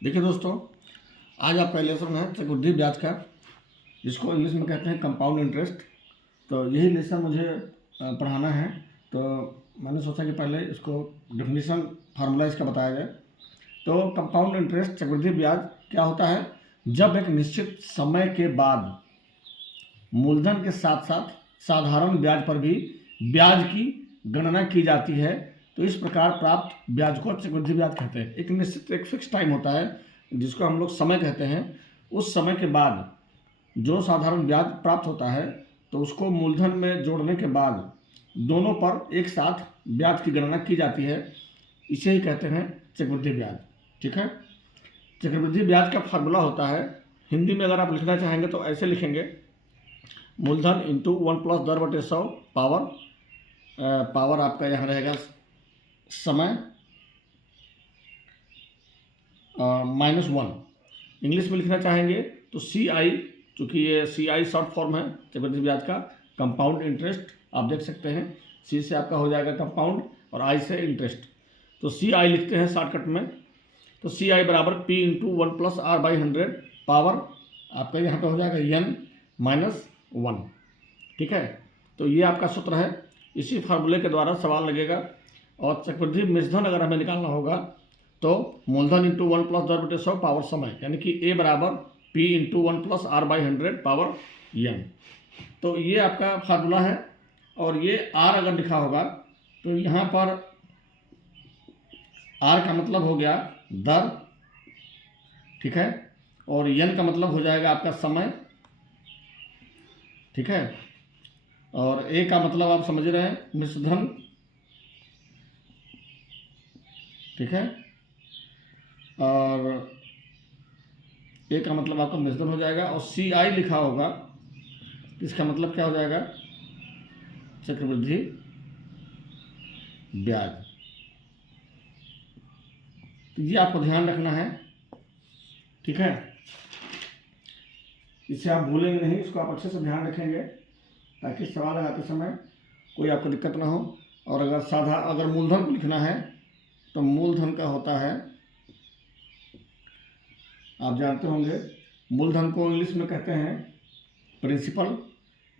देखिए दोस्तों, आज आपका लेसन है चक्रवृद्धि ब्याज का, जिसको इंग्लिश में कहते हैं कंपाउंड इंटरेस्ट। तो यही लेसन मुझे पढ़ाना है, तो मैंने सोचा कि पहले इसको डेफिनेशन फार्मूला इसका बताया जाए। तो कंपाउंड इंटरेस्ट चक्रवृद्धि ब्याज क्या होता है? जब एक निश्चित समय के बाद मूलधन के साथ साथ साधारण ब्याज पर भी ब्याज की गणना की जाती है, तो इस प्रकार प्राप्त ब्याज को चक्रवृद्धि ब्याज कहते हैं। एक निश्चित एक फिक्स टाइम होता है जिसको हम लोग समय कहते हैं। उस समय के बाद जो साधारण ब्याज प्राप्त होता है, तो उसको मूलधन में जोड़ने के बाद दोनों पर एक साथ ब्याज की गणना की जाती है। इसे ही कहते हैं चक्रवृद्धि ब्याज। ठीक है। चक्रवृद्धि ब्याज का फार्मूला होता है, हिंदी में अगर आप लिखना चाहेंगे तो ऐसे लिखेंगे, मूलधन इंटू 1 + 10/100 पावर आपका यहाँ रहेगा समय -1। इंग्लिश में लिखना चाहेंगे तो CI, चूँकि ये CI शॉर्ट फॉर्म है चक्रवृद्धि ब्याज का, कंपाउंड इंटरेस्ट। आप देख सकते हैं C से आपका हो जाएगा कंपाउंड और I से इंटरेस्ट, तो CI लिखते हैं शॉर्टकट में। तो CI बराबर P × 1 + R/100 पावर आपका यहाँ पे हो जाएगा N-1। ठीक है। तो ये आपका सूत्र है, इसी फार्मूले के द्वारा सवाल लगेगा। और चक्रवृद्धि मिश्रधन अगर हमें निकालना होगा तो मूलधन इंटू 1 + 10/100 पावर समय, यानी कि A बराबर P × 1 + R/100 पावर N। तो ये आपका फार्मूला है। और ये R अगर लिखा होगा तो यहाँ पर R का मतलब हो गया दर, ठीक है, और N का मतलब हो जाएगा आपका समय, ठीक है, और A का मतलब आप समझ रहे हैं मिश्रधन, ठीक है, और A का मतलब आपका मिश्रधन हो जाएगा। और CI लिखा होगा, इसका मतलब क्या हो जाएगा? चक्रवृद्धि ब्याज। तो ये आपको ध्यान रखना है, ठीक है। इसे आप भूलेंगे नहीं, इसको आप अच्छे से ध्यान रखेंगे ताकि सवाल लगाते समय कोई आपको दिक्कत ना हो। और अगर मूलधन को लिखना है तो मूलधन का होता है, आप जानते होंगे, मूलधन को इंग्लिश में कहते हैं प्रिंसिपल,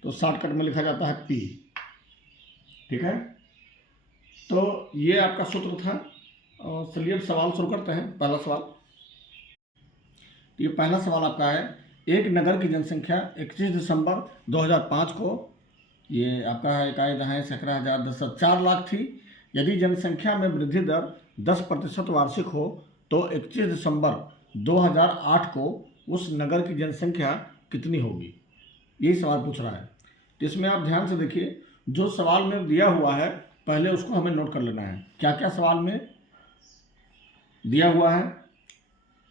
तो शॉर्टकट में लिखा जाता है P। ठीक है। तो ये आपका सूत्र था। और चलिए अब सवाल शुरू करते हैं। पहला सवाल, ये पहला सवाल आपका है, एक नगर की जनसंख्या 31 दिसंबर 2005 को, ये आपका है इकाई दहाई सैकड़ा हज़ार 10 लाख थी। यदि जनसंख्या में वृद्धि दर 10% वार्षिक हो तो 31 दिसंबर 2008 को उस नगर की जनसंख्या कितनी होगी? यही सवाल पूछ रहा है। तो इसमें आप ध्यान से देखिए, जो सवाल में दिया हुआ है पहले उसको हमें नोट कर लेना है, क्या क्या सवाल में दिया हुआ है।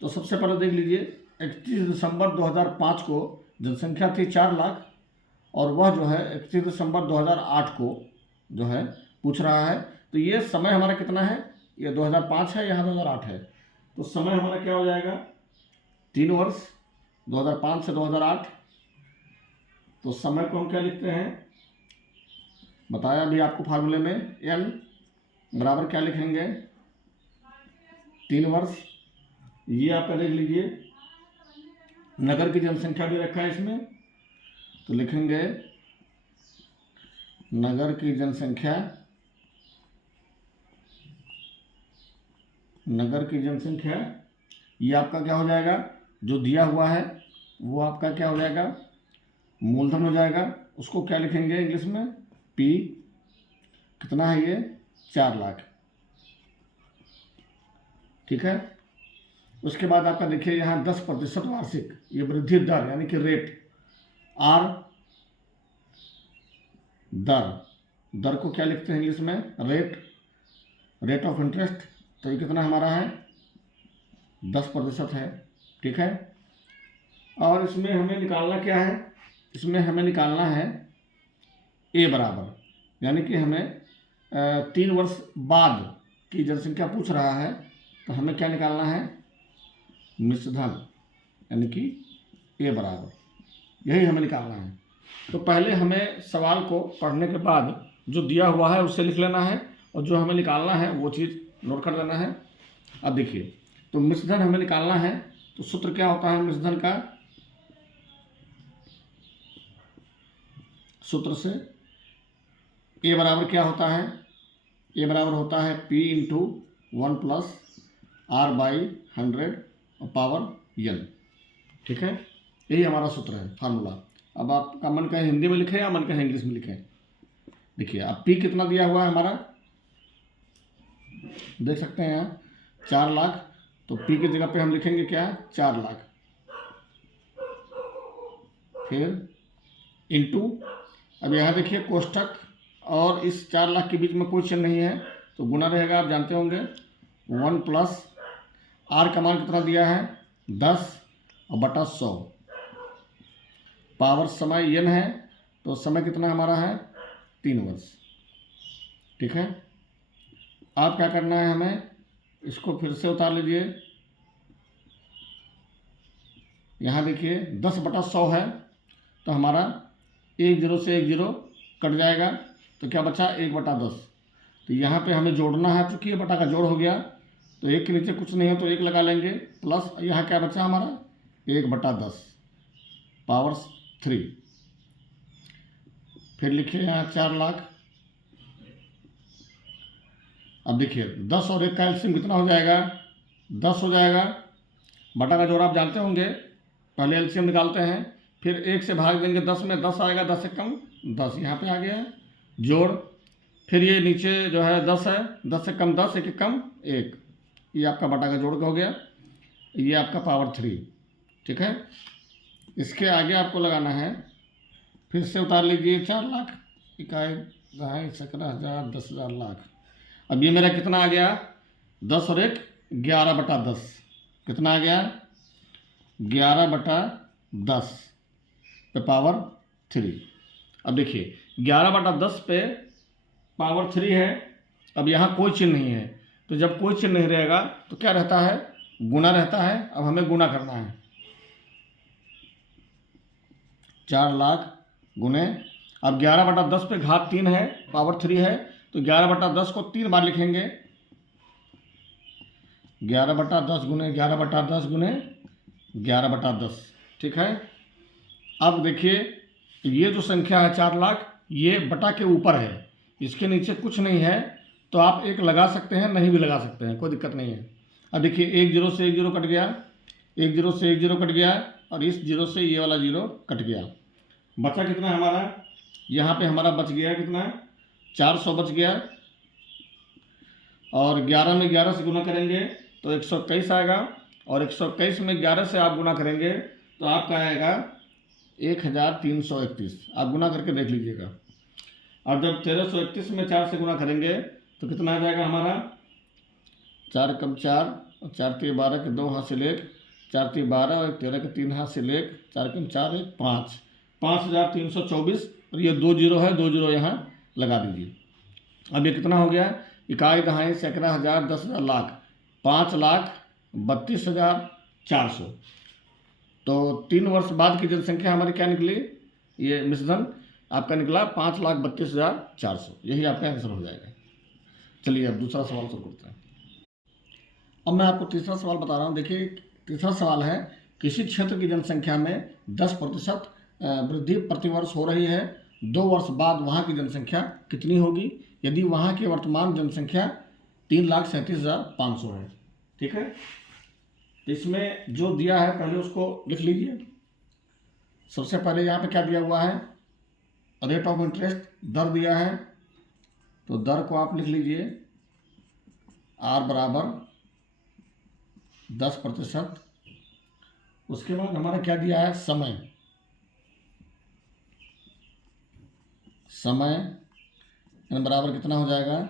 तो सबसे पहले देख लीजिए, 31 दिसंबर 2005 को जनसंख्या थी 4 लाख, और वह जो है 31 दिसंबर 2008 को जो है पूछ रहा है। तो ये समय हमारा कितना है? ये 2005 है, यहाँ 2008 है, तो समय हमारा क्या हो जाएगा? 3 वर्ष, 2005 से 2008। तो समय को हम क्या लिखते हैं? बताया भी आपको फार्मूले में, N बराबर क्या लिखेंगे? 3 वर्ष। ये आपका देख लीजिए, नगर की जनसंख्या भी रखा है इसमें, तो लिखेंगे नगर की जनसंख्या, नगर की जनसंख्या, ये आपका क्या हो जाएगा? जो दिया हुआ है वो आपका क्या हो जाएगा? मूलधन हो जाएगा। उसको क्या लिखेंगे इंग्लिश में? P। कितना है ये? 4 लाख। ठीक है। उसके बाद आपका देखिए यहाँ 10% वार्षिक, ये वृद्धि दर यानी कि रेट, R दर को क्या लिखते हैं इंग्लिश में? Rate of interest. तो ये कितना हमारा है? 10% है। ठीक है। और इसमें हमें निकालना क्या है? इसमें हमें निकालना है A बराबर, यानी कि हमें 3 वर्ष बाद की जनसंख्या पूछ रहा है, तो हमें क्या निकालना है? मिश्रधन, यानी कि A बराबर, यही हमें निकालना है। तो पहले हमें सवाल को पढ़ने के बाद जो दिया हुआ है उससे लिख लेना है, और जो हमें निकालना है वो चीज़ नोट कर लेना है। अब देखिए, तो मिश्रधन हमें निकालना है, तो सूत्र क्या होता है मिश्रधन का? सूत्र से ए बराबर क्या होता है? ए बराबर होता है P into 1 plus R by 100 और पावर n। ठीक है, यही हमारा सूत्र है, फार्मूला। अब आपका मन कहे हिंदी में लिखें या मन कहे इंग्लिश में लिखें। देखिए अब P कितना दिया हुआ है हमारा, देख सकते हैं यहाँ 4 लाख, तो P की जगह पे हम लिखेंगे क्या? 4 लाख, फिर इंटू, अब यहाँ देखिए कोष्टक और इस 4 लाख के बीच में कोई चिन्ह नहीं है, तो गुना रहेगा, आप जानते होंगे 1 प्लस R का मान कितना दिया है? 10 और बटा 100, पावर समय n है, तो समय कितना हमारा है? 3 वर्ष। ठीक है, आप क्या करना है, हमें इसको फिर से उतार लीजिए। यहाँ देखिए 10 बटा 100 है, तो हमारा 1 0 से 1 0 कट जाएगा, तो क्या बचा? 1 बटा 10। तो यहाँ पे हमें जोड़ना है, चूँकि ये बटा का जोड़ हो गया, तो 1 के नीचे कुछ नहीं है तो 1 लगा लेंगे, प्लस यहाँ क्या बचा हमारा? 1 बटा 10 पावर 3। फिर लिखिए यहाँ 4 लाख। अब देखिए 10 और 1 का एलसीएम कितना हो जाएगा? 10 हो जाएगा, बटा का जोड़ आप जानते होंगे, पहले एलसीएम निकालते हैं, फिर 1 से भाग देंगे 10 में, 10 आएगा, 10 से कम 10, यहाँ पे आ गया है जोड़, फिर ये नीचे जो है 10 है, 10 से कम 10, 1 से कम 1, ये आपका बटा का जोड़ हो गया, ये आपका पावर 3। ठीक है, इसके आगे आपको लगाना है, फिर से उतार लीजिए 4 लाख, इकाई दहाई 17,000 10,000 लाख। अब ये मेरा कितना आ गया? 10 और 1 11 बटा 10, कितना आ गया? 11 बटा 10 पे पावर 3। अब देखिए 11 बटा 10 पे पावर 3 है, अब यहाँ कोई चिन्ह नहीं है, तो जब कोई चिन्ह नहीं रहेगा तो क्या रहता है? गुना रहता है। अब हमें गुना करना है, 4 लाख गुने, अब 11 बटा 10 पे घात 3 है, पावर 3 है, तो 11 बटा 10 को 3 बार लिखेंगे, 11 बटा 10 गुने 11 बटा 10 गुने 11 बटा 10। ठीक है, अब देखिए ये जो संख्या है 4 लाख, ये बटा के ऊपर है, इसके नीचे कुछ नहीं है, तो आप 1 लगा सकते हैं, नहीं भी लगा सकते हैं, कोई दिक्कत नहीं है। अब देखिए 1 0 से 1 0 कट गया, 1 0 से 1 0 कट गया, और इस 0 से ये वाला 0 कट गया, बचा कितना हमारा? यहाँ पे हमारा बच गया कितना? 400 बच गया, और 11 में 11 से गुना करेंगे तो 121 आएगा, और 121 में 11 से आप गुना करेंगे तो आपका आएगा 1331। आप गुना करके देख लीजिएगा। और जब 1331 में 4 से गुना करेंगे तो कितना आ जाएगा हमारा? 4 कम 4 और 4 3 12 के 2 हाथ से लेक, 4 3 12 और 13 के 3 हाथ से लेक, 4 कम 4 1 5, 5324, और ये 2 0 है, 2 0 यहाँ लगा दीजिए। अब ये कितना हो गया? इकाई दहाई सैकड़ा हज़ार 10,000 लाख, 5,32,400। तो 3 वर्ष बाद की जनसंख्या हमारी क्या निकली? ये मिश्रधन आपका निकला 5,32,400, यही आपका आंसर हो जाएगा। चलिए अब दूसरा सवाल शुरू करते हैं। अब मैं आपको तीसरा सवाल बता रहा हूँ। देखिए तीसरा सवाल है, किसी क्षेत्र की जनसंख्या में 10% वृद्धि प्रतिवर्ष हो रही है, 2 वर्ष बाद वहाँ की जनसंख्या कितनी होगी यदि वहाँ की वर्तमान जनसंख्या 3,37,500 है। ठीक है, इसमें जो दिया है पहले उसको लिख लीजिए। सबसे पहले यहाँ पे क्या दिया हुआ है? रेट ऑफ इंटरेस्ट, दर दिया है, तो दर को आप लिख लीजिए R बराबर 10%। उसके बाद हमारा क्या दिया है? समय, समय n बराबर कितना हो जाएगा?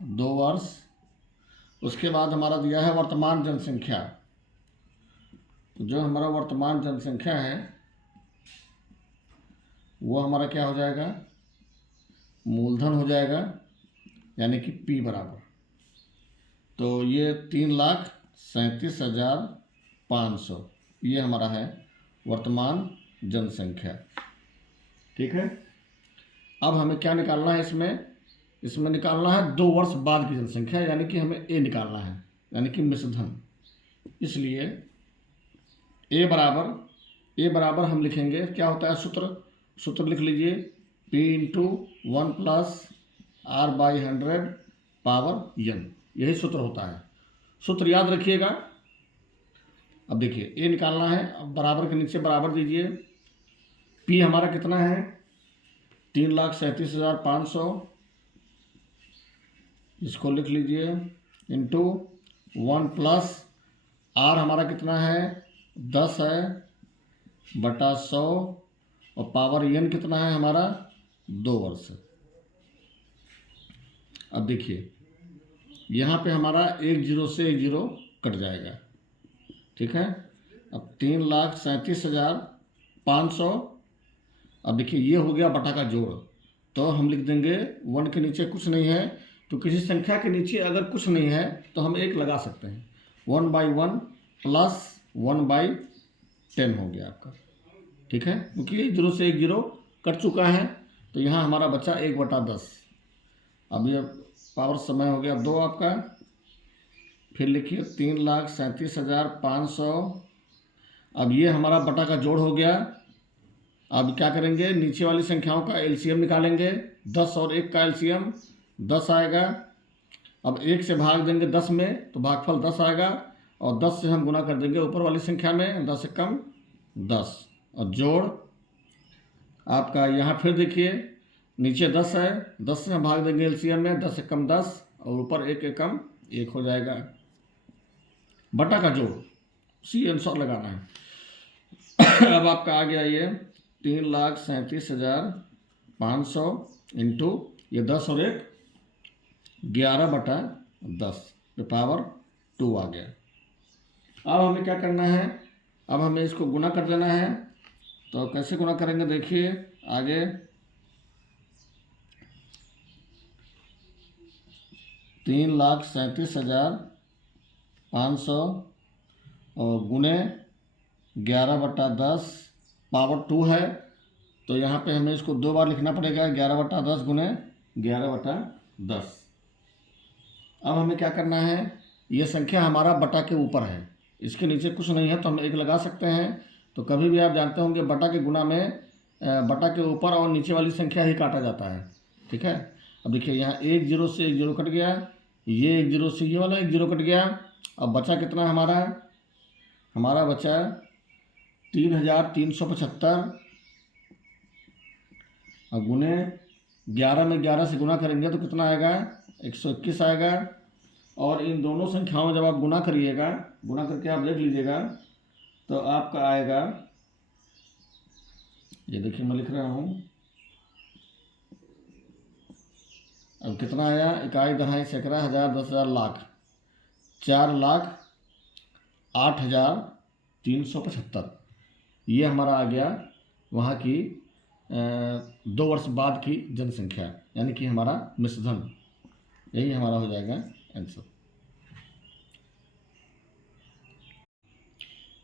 2 वर्ष। उसके बाद हमारा दिया है वर्तमान जनसंख्या, तो जो हमारा वर्तमान जनसंख्या है वो हमारा क्या हो जाएगा? मूलधन हो जाएगा, यानी कि P बराबर, तो ये 3,37,500 ये हमारा है वर्तमान जनसंख्या। ठीक है, अब हमें क्या निकालना है? इसमें निकालना है 2 वर्ष बाद की जनसंख्या, यानी कि हमें A निकालना है, यानी कि मिश्रधन। इसलिए ए बराबर हम लिखेंगे, क्या होता है सूत्र लिख लीजिए, P into 1 plus R by 100 power n, यही सूत्र होता है। सूत्र याद रखिएगा। अब देखिए ए निकालना है, अब बराबर के नीचे बराबर दीजिए। P हमारा कितना है 3,37,500, इसको लिख लीजिए, इंटू 1 प्लस R हमारा कितना है 10 है बटा 100, और पावर n कितना है हमारा 2 वर्ष। अब देखिए यहाँ पे हमारा एक जीरो से एक जीरो कट जाएगा, ठीक है। अब 3,37,500, अब देखिए ये हो गया बटा का जोड़, तो हम लिख देंगे 1 के नीचे कुछ नहीं है, तो किसी संख्या के नीचे अगर कुछ नहीं है तो हम एक लगा सकते हैं। 1/1 प्लस 1/10 हो गया आपका, ठीक है, क्योंकि जीरो से एक जीरो कट चुका है, तो यहाँ हमारा बचा 1/10। अब ये पावर समय हो गया 2 आपका, फिर लिखिए 3,37,500। अब ये हमारा बटा का जोड़ हो गया। अब क्या करेंगे, नीचे वाली संख्याओं का एलसीएम निकालेंगे। 10 और 1 का एलसीएम 10 आएगा। अब 1 से भाग देंगे 10 में तो भागफल 10 आएगा, और 10 से हम गुना कर देंगे ऊपर वाली संख्या में, 10 से कम 10, और जोड़ आपका यहाँ फिर देखिए नीचे 10 है, 10 से हम भाग देंगे एलसीएम में, 10 से कम 10, और ऊपर 1 के कम 1 हो जाएगा। बटा का जोड़ सी आंसर लगाना है। अब आपका आ गया ये 3,37,500 इंटू ये 10 और 1 11/10 पे पावर 2 आ गया। अब हमें क्या करना है, अब हमें इसको गुना कर देना है। तो कैसे गुना करेंगे देखिए आगे, 3,37,500 और गुने 11/10 पावर 2 है, तो यहाँ पे हमें इसको 2 बार लिखना पड़ेगा, 11/10 गुने 11/10। अब हमें क्या करना है, ये संख्या हमारा बटा के ऊपर है, इसके नीचे कुछ नहीं है, तो हम एक लगा सकते हैं। तो कभी भी आप जानते होंगे बटा के गुना में बटा के ऊपर और नीचे वाली संख्या ही काटा जाता है, ठीक है। अब देखिए यहाँ 1 जीरो से 1 जीरो कट गया, ये 1 जीरो से ये वाला 1 जीरो कट गया। अब बचा कितना हमारा बचा 3,375, अब गुने 11 में 11 से गुना करेंगे तो कितना आएगा 121 आएगा। और इन दोनों संख्याओं में जब आप गुना करिएगा, गुना करके आप देख लीजिएगा, तो आपका आएगा, ये देखिए मैं लिख रहा हूँ, अब कितना आया, इकाई दहाई सैकड़ा हज़ार 10,000 लाख, 4,08,375, ये हमारा आ गया वहाँ की 2 वर्ष बाद की जनसंख्या, यानी कि हमारा मिश्रधन, यही हमारा हो जाएगा आंसर।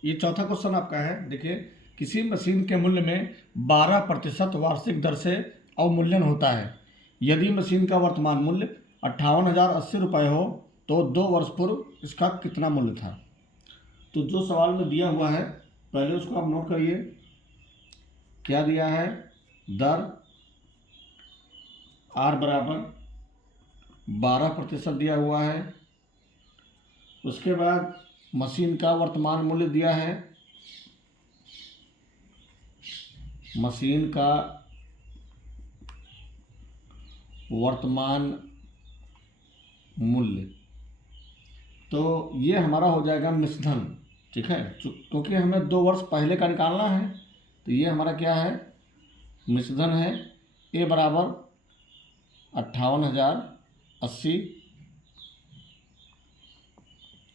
ये चौथा क्वेश्चन आपका है, देखिए किसी मशीन के मूल्य में 12% वार्षिक दर से अवमूल्यन होता है। यदि मशीन का वर्तमान मूल्य 58,080 रुपये हो तो 2 वर्ष पूर्व इसका कितना मूल्य था। तो जो सवाल में दिया हुआ है पहले उसको आप नोट करिए, क्या दिया है, दर R बराबर 12% दिया हुआ है। उसके बाद मशीन का वर्तमान मूल्य दिया है, मशीन का वर्तमान मूल्य, तो ये हमारा हो जाएगा मिश्रधन, ठीक है, क्योंकि हमें 2 वर्ष पहले का निकालना है, तो ये हमारा क्या है, मिश्रधन है। ए बराबर 58,080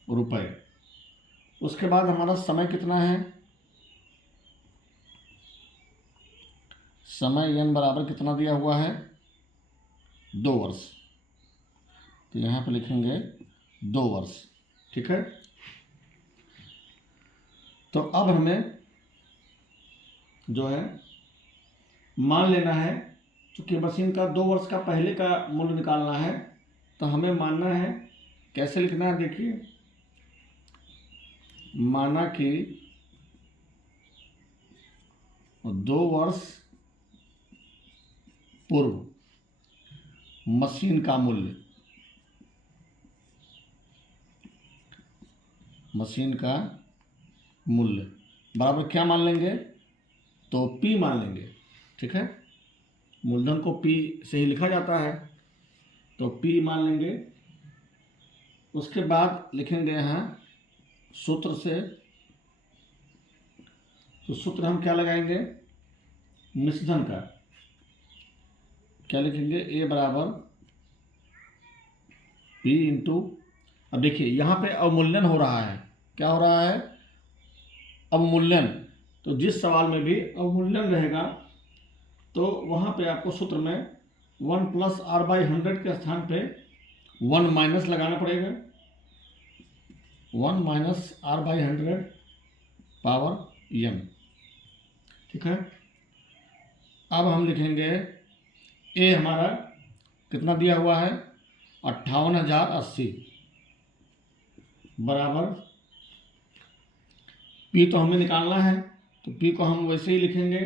रुपये। उसके बाद हमारा समय कितना है, समय n बराबर कितना दिया हुआ है 2 वर्ष, तो यहाँ पे लिखेंगे 2 वर्ष, ठीक है। तो अब हमें जो है मान लेना है, क्योंकि मशीन का 2 वर्ष का पहले का मूल्य निकालना है, तो हमें मानना है, कैसे लिखना है देखिए, माना कि 2 वर्ष पूर्व मशीन का मूल्य बराबर क्या मान लेंगे, तो P मान लेंगे। ठीक है, मूलधन को P से ही लिखा जाता है, तो P मान लेंगे। उसके बाद लिखेंगे यहाँ सूत्र से, तो सूत्र हम क्या लगाएंगे, मिश्रधन का क्या लिखेंगे, A बराबर P इंटू, अब देखिए यहाँ पे अवमूल्यन हो रहा है, क्या हो रहा है, अवमूल्यन। तो जिस सवाल में भी अवमूल्यन रहेगा तो वहाँ पे आपको सूत्र में 1 + r/100 के स्थान पे 1 माइनस लगाना पड़ेगा, 1 - r/100 पावर n। ठीक है, अब हम लिखेंगे A हमारा कितना दिया हुआ है, 58,080 बराबर P तो हमें निकालना है, तो P को हम वैसे ही लिखेंगे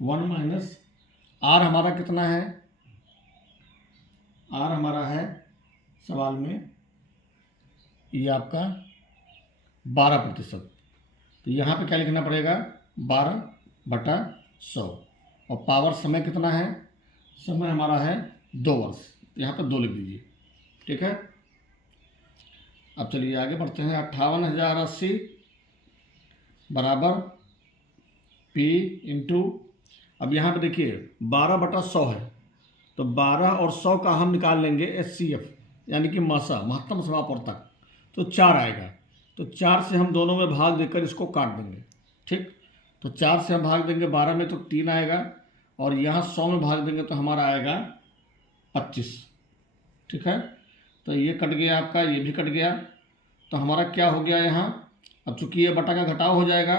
1 माइनस R हमारा कितना है, R हमारा है सवाल में ये आपका 12%, तो यहाँ पे क्या लिखना पड़ेगा, 12/100, और पावर समय कितना है, समय हमारा है 2 वर्ष, यहाँ पे 2 लिख दीजिए। ठीक है, अब चलिए आगे बढ़ते हैं। 58,080 बराबर P इंटू, अब यहाँ पे देखिए 12/100 है, तो 12 और 100 का हम निकाल लेंगे HCF यानी कि मासा, महत्तम समापवर्तक, तो 4 आएगा। तो 4 से हम दोनों में भाग देकर इसको काट देंगे। ठीक, तो 4 से हम भाग देंगे 12 में तो 3 आएगा, और यहाँ 100 में भाग देंगे तो हमारा आएगा 25। ठीक है, तो ये कट गया आपका, ये भी कट गया, तो हमारा क्या हो गया यहाँ, अब चूंकि ये बटा का घटाव हो जाएगा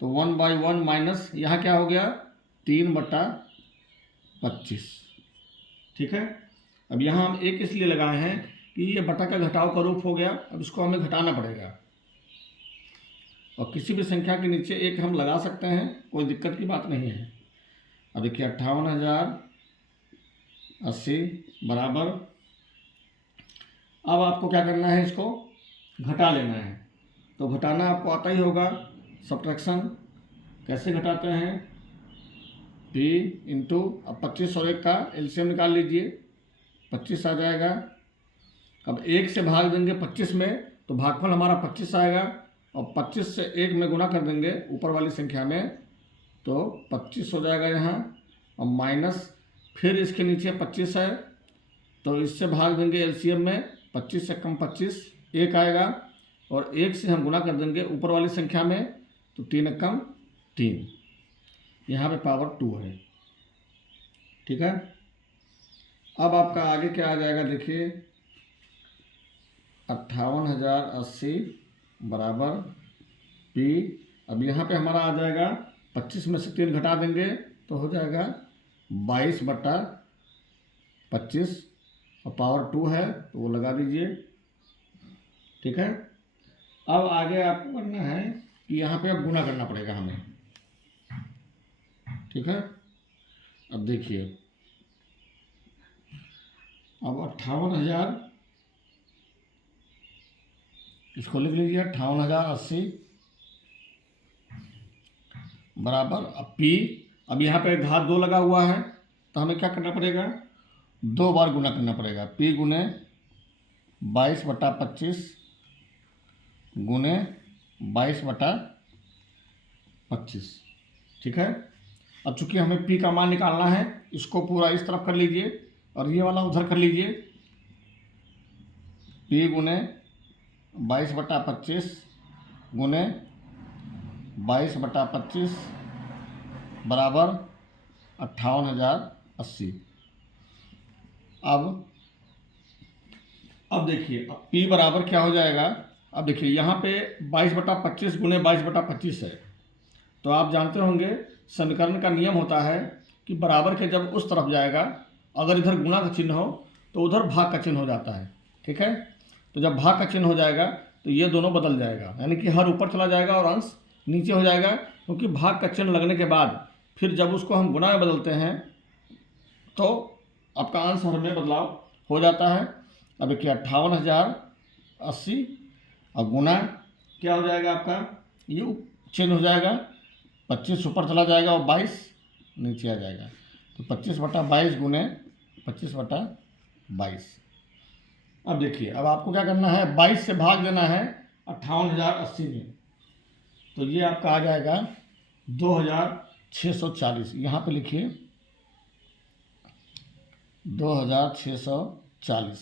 तो 1/1 माइनस यहाँ क्या हो गया, 3/25। ठीक है, अब यहाँ हम 1 इसलिए लगाए हैं कि ये बटा का घटाव का रूप हो गया, अब इसको हमें घटाना पड़ेगा, और किसी भी संख्या के नीचे 1 हम लगा सकते हैं, कोई दिक्कत की बात नहीं है। अब देखिए 58,080 बराबर, अब आपको क्या करना है, इसको घटा लेना है, तो घटाना आपको आता ही होगा, सब्ट्रैक्शन कैसे घटाते हैं, P इंटू, अब 25 और 1 का एलसीएम निकाल लीजिए, 25 आ जाएगा। अब 1 से भाग देंगे 25 में तो भागफल हमारा 25 आएगा, और 25 से 1 में गुना कर देंगे ऊपर वाली संख्या में तो 25 हो जाएगा यहाँ, और माइनस फिर इसके नीचे 25 है, तो इससे भाग देंगे एलसीएम में, 25 से कम 25 1 आएगा, और 1 से हम गुना कर देंगे ऊपर वाली संख्या में तो 3 कम 3, यहाँ पे पावर 2 है। ठीक है, अब आपका आगे क्या आ जाएगा, देखिए 58,080 बराबर P, अब यहाँ पे हमारा आ जाएगा 25 में से 3 घटा देंगे तो हो जाएगा 22/25, और पावर 2 है तो वो लगा दीजिए। ठीक है, अब आगे आपको करना है कि यहाँ पे अब गुना करना पड़ेगा हमें। ठीक है, अब देखिए, अब 58,000, इसको लिख लीजिए 58,080 बराबर, अब P, अब यहाँ पे घात 2 लगा हुआ है तो हमें क्या करना पड़ेगा, 2 बार गुना करना पड़ेगा, P गुने 22/25 गुने 22/25। ठीक है, अब चूंकि हमें P का मान निकालना है, इसको पूरा इस तरफ कर लीजिए और ये वाला उधर कर लीजिए, P गुने 22/25 गुने 22/25 बराबर 58,080। अब देखिए, अब P बराबर क्या हो जाएगा, अब देखिए यहाँ पे 22/25 गुने 22/25 है, तो आप जानते होंगे समीकरण का नियम होता है कि बराबर के जब उस तरफ जाएगा, अगर इधर गुणा का चिन्ह हो तो उधर भाग का चिन्ह हो जाता है। ठीक है, तो जब भाग का चिन्ह हो जाएगा तो ये दोनों बदल जाएगा, यानी कि हर ऊपर चला जाएगा और अंश नीचे हो जाएगा, क्योंकि भाग का चिन्ह लगने के बाद फिर जब उसको हम गुणा में बदलते हैं तो आपका अंश हर में बदलाव हो जाता है। अब देखिए 58,080 और गुना क्या हो जाएगा आपका, यू चिन्ह हो जाएगा, 25 ऊपर चला जाएगा और 22 नीचे आ जाएगा, तो 25/22 गुने 25/22। अब देखिए, अब आपको क्या करना है, 22 से भाग देना है 58,080 में, तो ये आपका आ जाएगा 2,640। यहाँ पे लिखिए 2,640,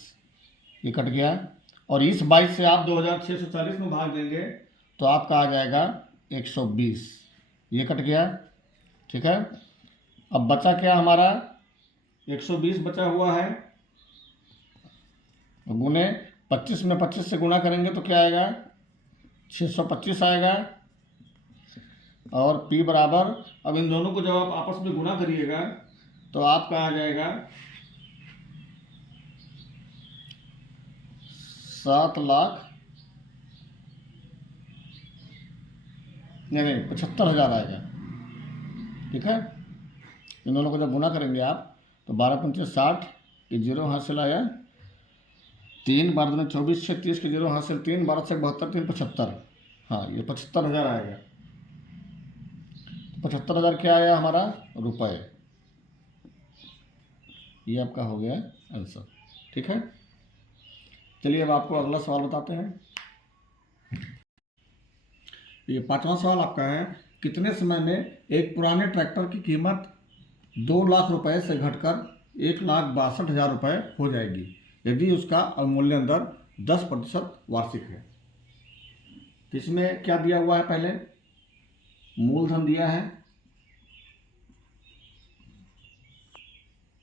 ये कट गया, और इस 22 से आप 2,640 में भाग देंगे तो आपका आ जाएगा 120, ये कट गया, ठीक है। अब बचा क्या हमारा, 120 बचा हुआ है, गुने 25 में 25 से गुणा करेंगे तो क्या आएगा, 625 आएगा, और P बराबर, अब इन दोनों को जब आप आपस में गुणा करिएगा तो आपका आ जाएगा 75,000 आएगा, ठीक है। इन दोनों को जब गुणा करेंगे आप तो 12×5 = 60, ये जीरो हासिल आया, 3 12 दूनी 24, 36 के जीरो हासिल 3, 12 से 72, 3 75, हाँ ये 75,000 आएगा। 75,000 क्या आया हमारा, रुपए। ये आपका हो गया आंसर, ठीक है। चलिए अब आपको अगला सवाल बताते हैं। ये 5वां सवाल आपका है, कितने समय में एक पुराने ट्रैक्टर की कीमत 2 लाख रुपए से घटकर 1,62,000 रुपये हो जाएगी यदि उसका अवमूल्यन दर 10% वार्षिक है। तो इसमें क्या दिया हुआ है, पहले मूलधन दिया है,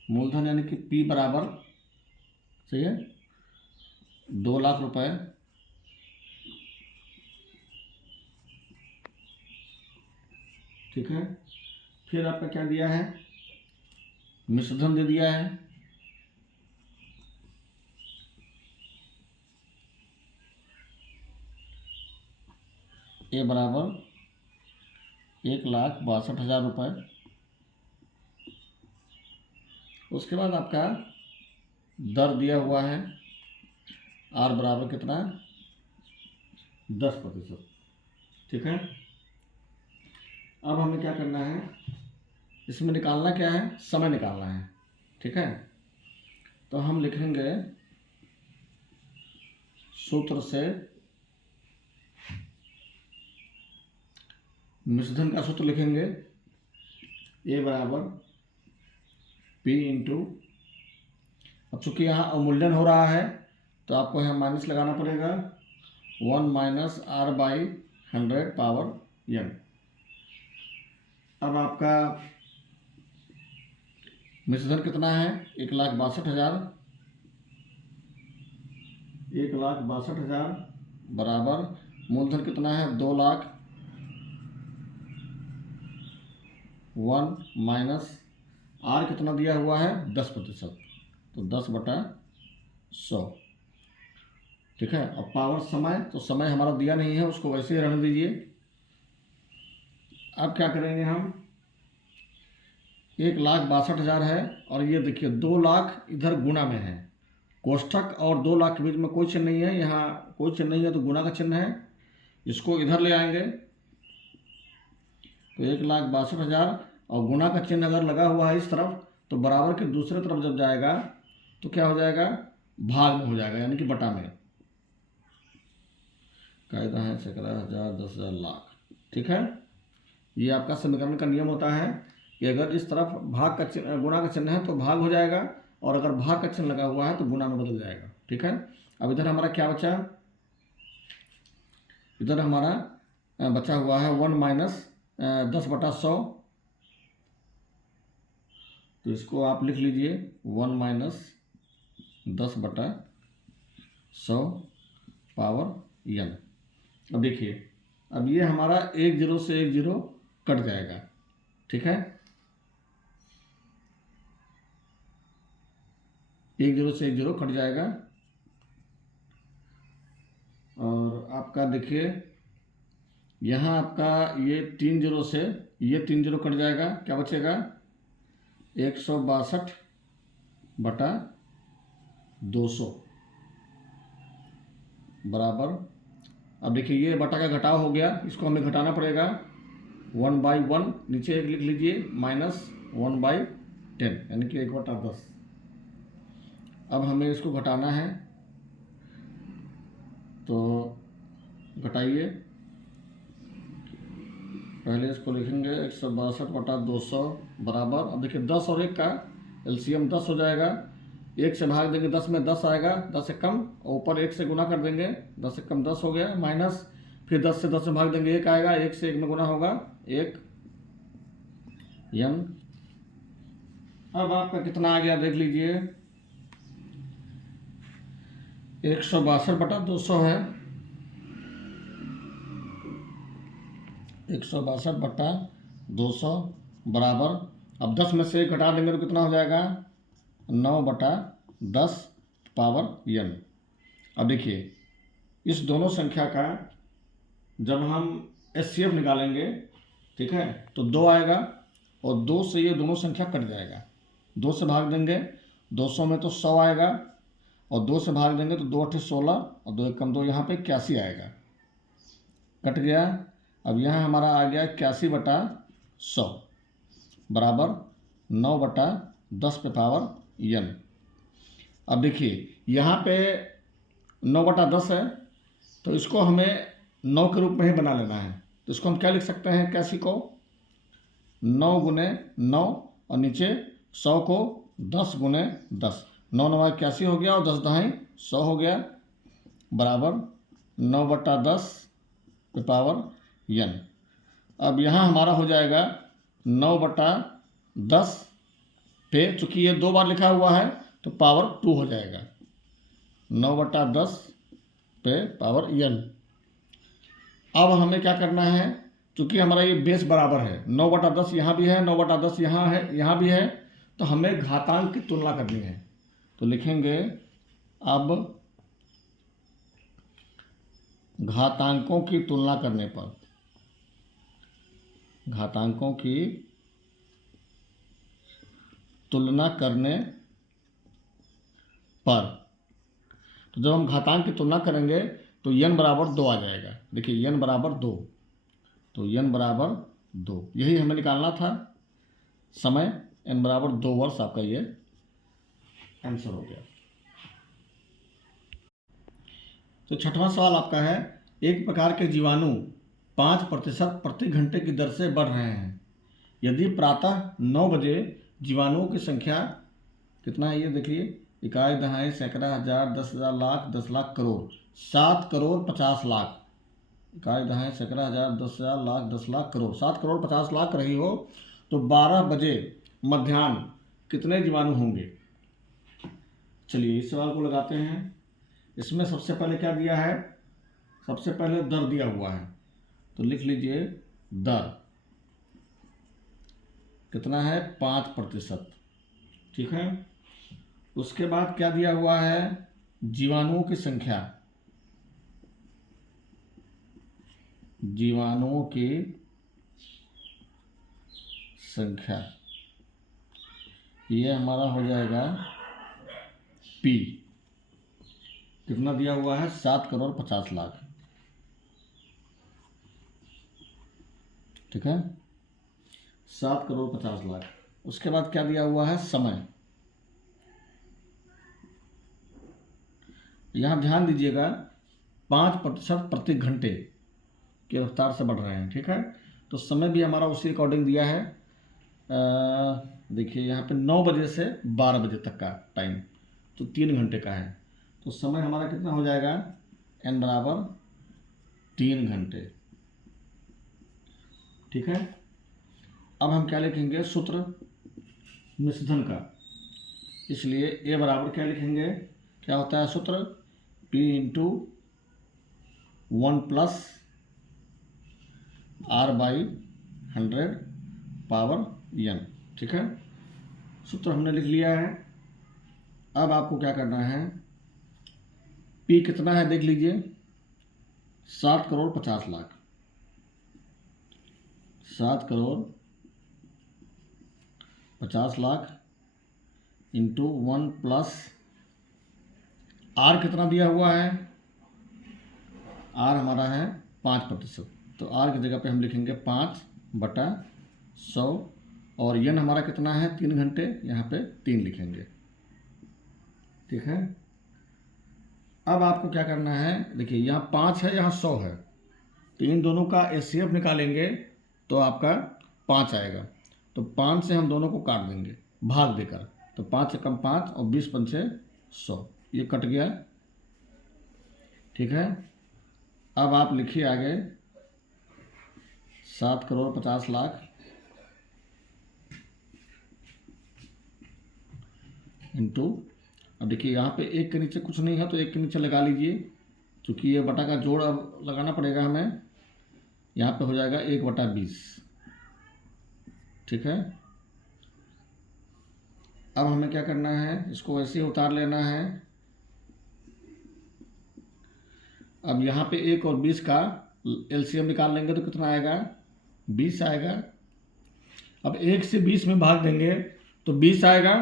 मूलधन यानी कि P बराबर, सही है, 2 लाख रुपए, ठीक है। फिर आपका क्या दिया है, मिश्रधन दे दिया है, ए बराबर 1,62,000 रुपये। उसके बाद आपका दर दिया हुआ है, आर बराबर कितना, 10%, ठीक है। अब हमें क्या करना है, इसमें निकालना क्या है, समय निकालना है, ठीक है। तो हम लिखेंगे सूत्र से, मिश्रधन का सूत्र लिखेंगे, ए बराबर P इंटू, अब चूंकि यहाँ अवमूल्यन हो रहा है तो आपको यहाँ माइनस लगाना पड़ेगा, 1 - R/100 पावर n। अब आपका मिश्रधन कितना है, 1,62,000, 1,62,000 बराबर मूलधन कितना है, 2 लाख, 1 माइनस आर कितना दिया हुआ है, 10%, तो 10/100, ठीक है। अब पावर समय, तो समय हमारा दिया नहीं है, उसको वैसे ही रहने दीजिए। अब क्या करेंगे हम, 1,62,000 है, और ये देखिए 2 लाख इधर गुणा में है, कोष्ठक और 2 लाख के बीच में कोई चिन्ह नहीं है, यहाँ कोई चिन्ह नहीं है तो गुणा का चिन्ह है, इसको इधर ले आएंगे तो 1,62,000, और गुणा का चिन्ह अगर लगा हुआ है इस तरफ तो बराबर के दूसरे तरफ जब जाएगा तो क्या हो जाएगा, भाग में हो जाएगा, यानी कि बटा में। कायदा है सैकड़ा, हजार, 10,000, लाख, ठीक है। ये आपका समीकरण का नियम होता है कि अगर इस तरफ भाग का चिन्ह, गुणा का चिन्ह है तो भाग हो जाएगा, और अगर भाग का चिन्ह लगा हुआ है तो गुणा में बदल जाएगा, ठीक है। अब इधर हमारा क्या बचा, इधर हमारा बचा हुआ है 1 - 10/100, तो इसको आप लिख लीजिए 1 - 10/100 पावर n। अब देखिए, अब ये हमारा 1 0 से 1 0 कट जाएगा, ठीक है, 1 0 से 1 0 कट जाएगा, और आपका देखिए यहाँ आपका ये 3 जीरो से ये 3 जीरो कट जाएगा, क्या बचेगा 162/200 बराबर। अब देखिए ये बटा का घटाव हो गया, इसको हमें घटाना पड़ेगा 1/1, नीचे एक लिख लीजिए -1/10 यानी कि 1/10। अब हमें इसको घटाना है तो घटाइए, पहले इसको लिखेंगे 162/200 बराबर। अब देखिए 10 और 1 का एलसीएम 10 हो जाएगा, 1 से भाग देंगे 10 में 10 आएगा, 10 से कम, और ऊपर 1 से गुना कर देंगे, 10 से कम 10 हो गया, माइनस फिर 10 से 10 में भाग देंगे 1 आएगा, 1 से 1 में गुना होगा 1 n। अब आपका कितना आ गया देख लीजिए 162/200 है, 162/200 बराबर। अब 10 में से 1 घटा देंगे तो कितना हो जाएगा 9/10 पावर n। अब देखिए इस दोनों संख्या का जब हम एचसीएफ निकालेंगे, ठीक है, तो 2 आएगा और 2 से ये दोनों संख्या कट जाएगा, 2 से भाग देंगे 200 में तो 100 आएगा, और 2 से भाग देंगे तो 2 8 16 और 2 1 कम 2, यहाँ पे 81 आएगा, कट गया। अब यहाँ हमारा आ गया 81/100 बराबर 9/10 पे पावर n। अब देखिए यहाँ पे 9/10 है, तो इसको हमें 9 के रूप में ही बना लेना है, तो इसको हम क्या लिख सकते हैं 81 को 9 गुने 9 और नीचे 100 को 10 गुने 10, 9 9 81 हो गया और 10 दहाई 100 हो गया बराबर 9/10 पे पावर n। अब यहाँ हमारा हो जाएगा 9/10 पे, चूँकि ये 2 बार लिखा हुआ है तो पावर 2 हो जाएगा, 9/10 पे पावर n। अब हमें क्या करना है, चूँकि हमारा ये बेस बराबर है, 9/10 यहाँ भी है, 9/10 यहाँ है, यहाँ भी है, तो हमें घातांक की तुलना करनी है। तो लिखेंगे अब घातांकों की तुलना करने पर, घातांकों की तुलना करने पर, तो जब हम घातांक की तुलना करेंगे तो n बराबर 2 आ जाएगा। देखिए n बराबर 2, तो n बराबर 2 यही हमें निकालना था, समय n बराबर 2 वर्ष आपका ये आंसर हो गया। तो छठवां सवाल आपका है, एक प्रकार के जीवाणु 5% प्रति घंटे की दर से बढ़ रहे हैं। यदि प्रातः 9 बजे जीवाणुओं की संख्या कितना है, ये देखिए, इकाई दहाई सैकड़ा हजार 10,000 लाख 10 लाख करोड़ 7 करोड़ 50 लाख, इकाई दहाई सैकड़ा हजार 10,000 लाख 10 लाख करोड़ 7 करोड़ 50 लाख रही हो, तो 12 बजे मध्याह्न कितने जीवाणु होंगे। चलिए इस सवाल को लगाते हैं। इसमें सबसे पहले क्या दिया है, सबसे पहले दर दिया हुआ है, तो लिख लीजिए दर कितना है 5%, ठीक है। उसके बाद क्या दिया हुआ है, जीवाणुओं की संख्या, जीवाणुओं की संख्या, ये हमारा हो जाएगा P, कितना दिया हुआ है 7 करोड़ 50 लाख, ठीक है, 7 करोड़ 50 लाख। उसके बाद क्या दिया हुआ है समय, यहाँ ध्यान दीजिएगा 5% प्रति घंटे के रफ्तार से बढ़ रहे हैं, ठीक है। तो समय भी हमारा उसी अकॉर्डिंग दिया है, देखिए यहाँ पे 9 बजे से 12 बजे तक का टाइम, तो 3 घंटे का है, तो समय हमारा कितना हो जाएगा n बराबर 3 घंटे, ठीक है। अब हम क्या लिखेंगे, सूत्र मिश्रण का, इसलिए a बराबर क्या लिखेंगे, क्या होता है सूत्र P × 1 + R/100 पावर n, ठीक है। सूत्र हमने लिख लिया है। अब आपको क्या करना है, P कितना है देख लीजिए, 7,50,00,000, 7,50,00,000 इंटू 1 प्लस आर कितना दिया हुआ है, आर हमारा है 5%, तो आर की जगह पे हम लिखेंगे 5/100 और यन हमारा कितना है 3 घंटे, यहाँ पे 3 लिखेंगे। ठीक है, अब आपको क्या करना है, देखिए यहाँ 5 है, यहाँ 100 है, तो इन दोनों का एचसीएफ निकालेंगे तो आपका 5 आएगा। तो 5 से हम दोनों को काट देंगे भाग देकर, तो 5 से कम 5 और 20 पंचे 100, ये कट गया। ठीक है, अब आप लिखिए आगे 7,50,00,000 इंटू, अब देखिए यहाँ पे 1 के नीचे कुछ नहीं है तो 1 के नीचे लगा लीजिए, क्योंकि ये बटा का जोड़ अब लगाना पड़ेगा हमें, यहाँ पे हो जाएगा 1/20। ठीक है, अब हमें क्या करना है, इसको ऐसे ही उतार लेना है। अब यहाँ पे 1 और 20 का एलसीएम निकाल लेंगे तो कितना आएगा, 20 आएगा। अब 1 से 20 में भाग देंगे तो 20 आएगा,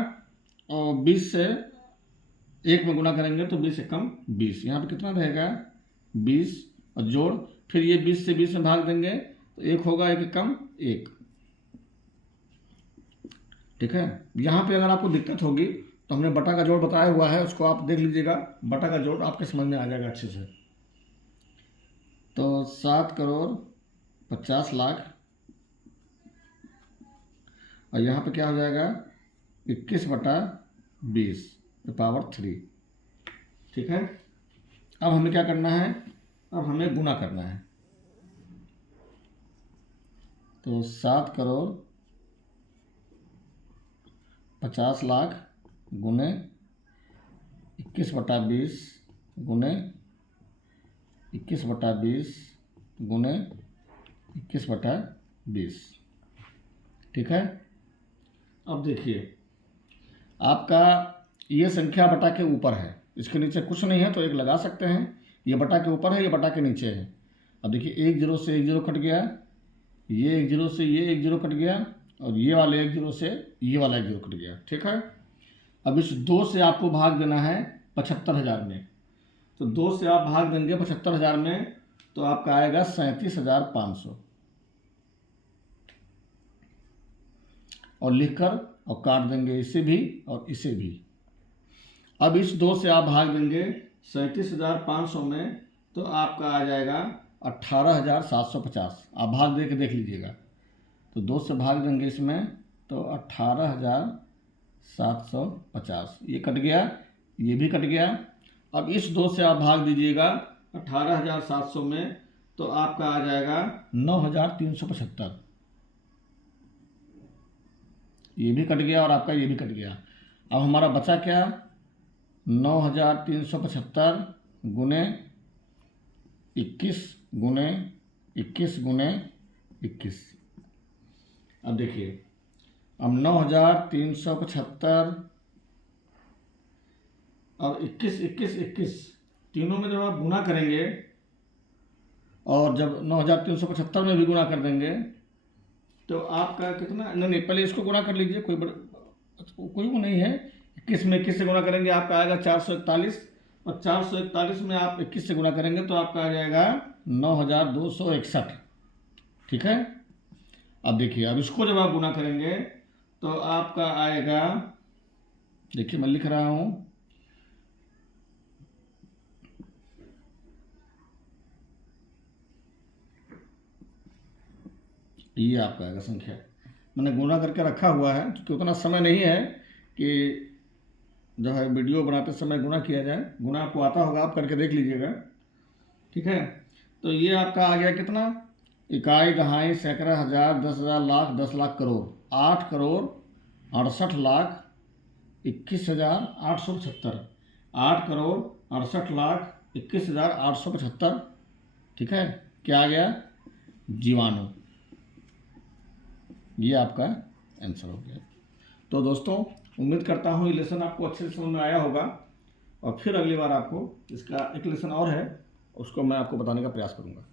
और 20 से 1 में गुणा करेंगे तो 20 से कम 20, यहाँ पे कितना रहेगा 20 और जोड़, फिर ये 20 से 20 में भाग देंगे तो 1 होगा, 1 कम 1। ठीक है, यहाँ पे अगर आपको दिक्कत होगी तो हमने बटा का जोड़ बताया हुआ है, उसको आप देख लीजिएगा, बटा का जोड़ आपके समझ में आ जाएगा अच्छे से। तो 7,50,00,000 और यहाँ पे क्या हो जाएगा 21/20 पावर 3। ठीक है, अब हमें क्या करना है, अब हमें गुना करना है। तो 7,50,00,000 गुने 21/20 गुने 21/20 गुने 21/20। ठीक है, अब देखिए आपका ये संख्या बटा के ऊपर है, इसके नीचे कुछ नहीं है तो 1 लगा सकते हैं, ये बटा के ऊपर है, ये बटा के नीचे है। अब देखिए 1 0 से 1 0 कट गया, ये 1 0 से ये 1 0 कट गया, और ये वाले 1 0 से ये वाला 1 0 कट गया। ठीक है, अब इस 2 से आपको भाग देना है 75,000 में, तो 2 से आप भाग देंगे 75,000 में तो आपका आएगा 37,500, और लिखकर और काट देंगे इसे भी और इसे भी। अब इस 2 से आप भाग देंगे 37,500 में तो आपका आ जाएगा 18,750, आप भाग दे के देख लीजिएगा, तो 2 से भाग देंगे इसमें तो 18,750, ये कट गया, ये भी कट गया। अब इस 2 से आप भाग दीजिएगा 18,700 में तो आपका आ जाएगा 9,375, ये भी कट गया और आपका ये भी कट गया। अब हमारा बचा क्या, 9,375 गुने 21 गुने 21 गुने 21। अब देखिए, अब 9,375 और 21 21 21 तीनों में जब आप गुना करेंगे, और जब 9,375 में भी गुना कर देंगे तो आपका कितना, नहीं पहले इसको गुना कर लीजिए, कोई वो नहीं है, 21 में 21 से गुना करेंगे आपका आएगा 441, और 441 में आप 21 से गुना करेंगे तो आपका आ जाएगा 9,261। ठीक है, अब देखिए, अब इसको जब आप गुना करेंगे तो आपका आएगा, देखिए मैं लिख रहा हूँ, ये आपका आएगा संख्या, मैंने गुना करके रखा हुआ है क्योंकि उतना समय नहीं है कि जो है वीडियो बनाते समय गुना किया जाए, गुना आपको आता होगा, आप करके देख लीजिएगा। ठीक है, तो ये आपका आ गया कितना, इकाई, दहाई, सैकड़ा, हज़ार, 10,000, लाख, 10 लाख, करोड़, 8,68,21,875, 8,68,21,875। ठीक है, क्या आ गया, जीवाणु, ये आपका आंसर हो गया। तो दोस्तों उम्मीद करता हूँ ये लेसन आपको अच्छे से समझ में आया होगा, और फिर अगली बार आपको इसका एक लेसन और है उसको मैं आपको बताने का प्रयास करूँगा।